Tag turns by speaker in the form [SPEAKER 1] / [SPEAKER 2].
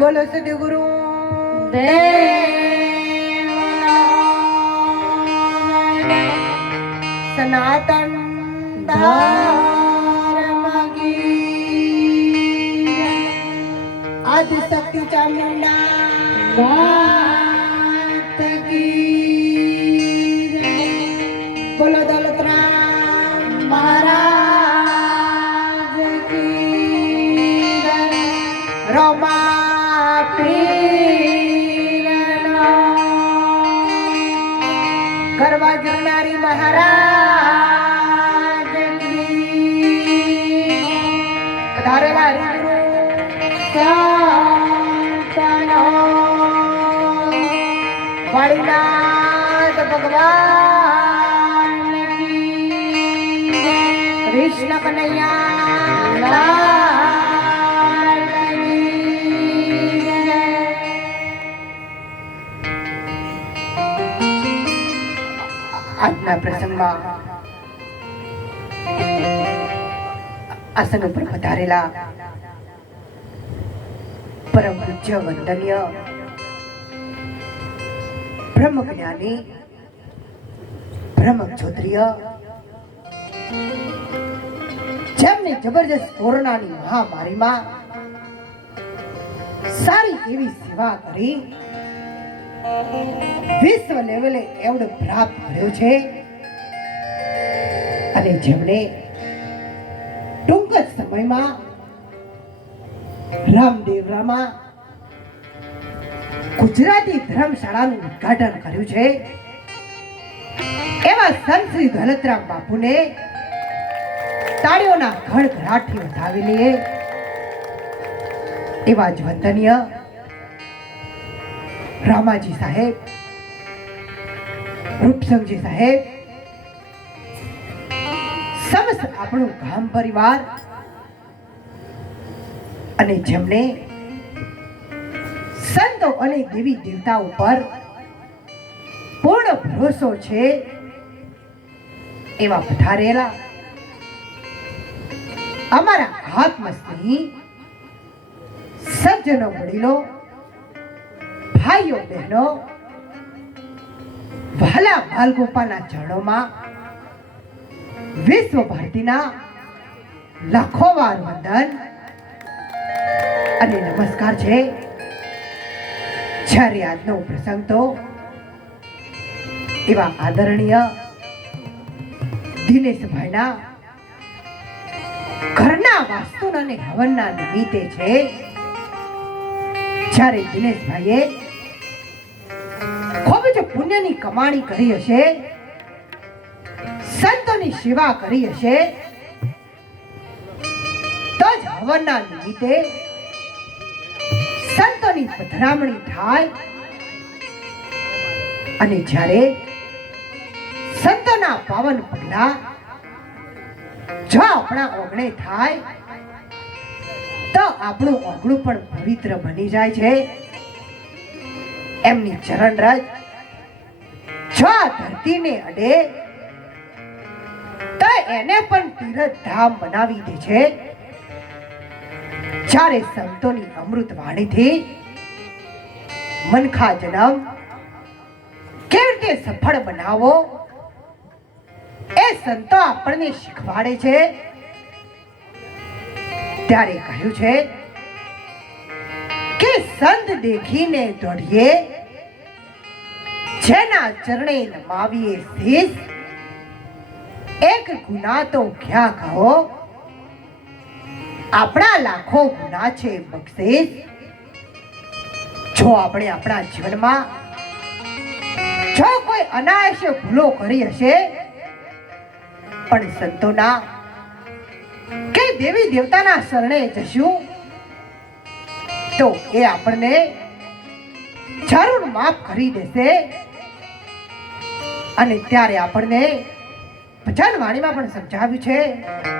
[SPEAKER 1] बोलो सद्गुरु सनातन आदि आदिशक्तीच्या मुंडा बोलो કરવા ગિરનારી મહારાજ ધારેલા હરિગુરુ વાળીનાથ ભગવાન કૃષ્ણ કનૈયા આજના પ્રસંગમાં આસન ઉપર પધારેલા પરમ પૂજ્ય વંદનીય બ્રહ્મ જ્ઞાની બ્રહ્મ ક્ષત્રિય, જેમને જબરજસ્ત કોરોનાની મહામારીમાં સારી એવી સેવા કરી વિશ્વ લેવલે એવડો પ્રાપ્ત કર્યો છે. અને જેમણે ટૂંક જ સમયમાં રામદેવરામાં ગુજરાતી ધર્મશાળાનું ઉદ્ઘાટન કર્યું છે, એવા સંત શ્રી દોલતરામ બાપુને તાળીઓના ઘડઘડાટથી વધાવી લઈએ. એવા જ વંદનીય રામાજી સાહેબ, રૂપસંગજી સાહેબ, સમસ્ત આપણું ગામ પરિવાર અને જેમને સંતો અને દેવી દેવતા ઉપર પૂર્ણ ભરોસો છે, એવા પધારેલા અમારા આત્મસ્નેહી સજ્જનો વડીલો ભાઈઓ બહેનો ભાલા બાલગોપાના ચરણોમાં વિશ્વ ભારતીના લાખો વાર વંદન અને નમસ્કાર છે. જ્યારે આજનો પ્રસંગ તો એવા આદરણીય દિનેશભાઈના ઘરના વાસ્તુ અને હવનના નિમિત્તે છે. જ્યારે દિનેશભાઈએ જ પુણ્યની કમાણી કરી હશે, સંતોની સેવા કરી હશે, તો જ હવનના નિમિત્તે સંતોની પધરામણી થાય. અને જ્યારે સંતોના પાવન પગલા જો આપણા ઓગણે થાય, તો આપણું ઓગણું પણ પવિત્ર બની જાય છે. એમની ચરણ રજ જો ધરતીને અડે. તો એને પણ તીરથ ધામ બનાવી દે છે. જ્યારે સંતોની અમૃત વાણીથી મનખા જન્મ કેવી રીતે સફળ બનાવો? એ સંતો આપણને શીખવાડે છે. ત્યારે કહ્યું છે કે સંત દેખીને દોડીએ. જેના ચરણે નમાવીએ શીશ એક ગુના તો ક્યાં કહો? આપણા લાખો ગુના છે બક્ષીસ. જો આપણે આપણા જીવનમાં જો કોઈ અનાયસે ભૂલો કરી હશે, પણ સંતોના કે દેવી દેવતાના શરણે જશું, તો એ આપણને જરૂર માફ કરી દેશે. અને ત્યારે આપણને ભજન વાણીમાં પણ સમજાવ્યું છે.